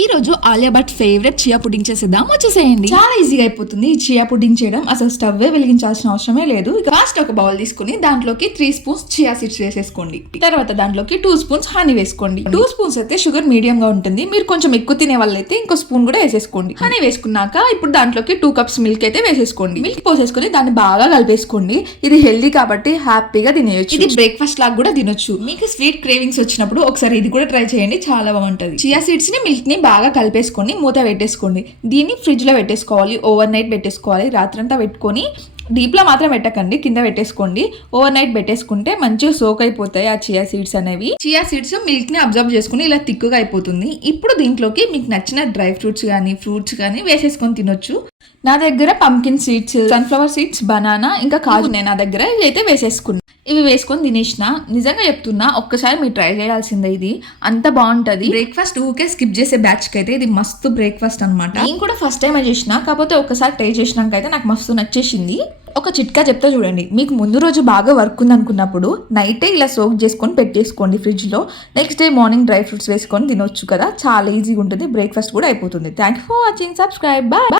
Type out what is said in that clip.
ఈ రోజు Alia Bhatt favourite chia pudding చేసేద్దాం, వచ్చేసేయండి. చాలా ఈజీగా అయిపోతుంది ఈ చియా పుడ్డింగ్ చేయడం. అసలు స్టవ్ వెలిగించాల్సిన అవసరమే లేదు. ఇక ఫస్ట్ ఒక బౌల్ తీసుకుని దాంట్లోకి 3 స్పూన్స్ చియా సీడ్స్ వేసేసుకోండి. తర్వాత దాంట్లోకి 2 స్పూన్స్ హనీ వేసుకోండి. 2 స్పూన్స్ అయితే షుగర్ మీడియం గా ఉంటుంది. మీరు కొంచెం ఎక్కువ తినే వాళ్ళైతే ఇంకో స్పూన్ కూడా వేసేసుకోండి. హనీ వేసుకున్నాక ఇప్పుడు దాంట్లోకి 2 కప్స్ మిల్క్ అయితే వేసేసుకోండి. మిల్క్ పోసేసుకుని దాన్ని బాగా కలిపేసుకోండి. ఇది హెల్దీ కాబట్టి హ్యాపీగా తినేయొచ్చు. ఇది బ్రేక్ఫాస్ట్ లాగా కూడా తినొచ్చు. మీకు స్వీట్ క్రేవింగ్స్ వచ్చినప్పుడు ఒకసారి ఇది కూడా ట్రై చేయండి, చాలా బాగుంటది. చియా సీడ్స్ ని మిల్క్ ని బాగా కలిపేసుకొని మూత పెట్టేసుకోండి. దీన్ని ఫ్రిడ్జ్ లో పెట్టేసుకోవాలి. ఓవర్ నైట్ పెట్టేసుకోవాలి. రాత్రంతా పెట్టుకొని డీప్ లో మాత్రం పెట్టకండి, కింద పెట్టేసుకోండి. ఓవర్ నైట్ పెట్టేసుకుంటే మంచిగా సోక్ అయిపోతాయి ఆ చియా సీడ్స్ అనేవి. చియా సీడ్స్ మిల్క్ ని అబ్జర్వ్ చేసుకుని ఇలా థిక్గా అయిపోతుంది. ఇప్పుడు దీంట్లోకి మీకు నచ్చిన డ్రై ఫ్రూట్స్ కానీ ఫ్రూట్స్ కానీ వేసేసుకొని తినొచ్చు. నా దగ్గర pumpkin seeds, sunflower seeds, banana ఇంకా కాజు ఉన్నాయి నా దగ్గర. ఇవి అయితే వేసేసుకున్నాను. ఇవి వేసుకొని తినేసిన. నిజంగా చెప్తున్నా, ఒక్కసారి మీరు ట్రై చేయాల్సిందే. ఇది అంత బాగుంటది. బ్రేక్ఫాస్ట్ ఊకే స్కిప్ చేసే బ్యాచ్ కి అయితే ఇది మస్తు బ్రేక్ఫాస్ట్ అనమాట. నేను కూడా ఫస్ట్ టైం చేసిన, కాకపోతే ఒక్కసారి ట్రై చేసినాక అయితే నాకు మస్తు నచ్చేసింది. ఒక చిట్కా చెప్తా చూడండి. మీకు ముందు రోజు బాగా వర్క్ ఉంది అనుకున్నప్పుడు నైటే ఇలా సోక్ చేసుకొని పెట్టేసుకోండి ఫ్రిడ్జ్ లో. Next day morning dry fruits వేసుకొని తినొచ్చు కదా. చాలా ఈజీగా ఉంటుంది. బ్రేక్ఫాస్ట్ కూడా అయిపోతుంది. Thank you for watching. Subscribe. Bye.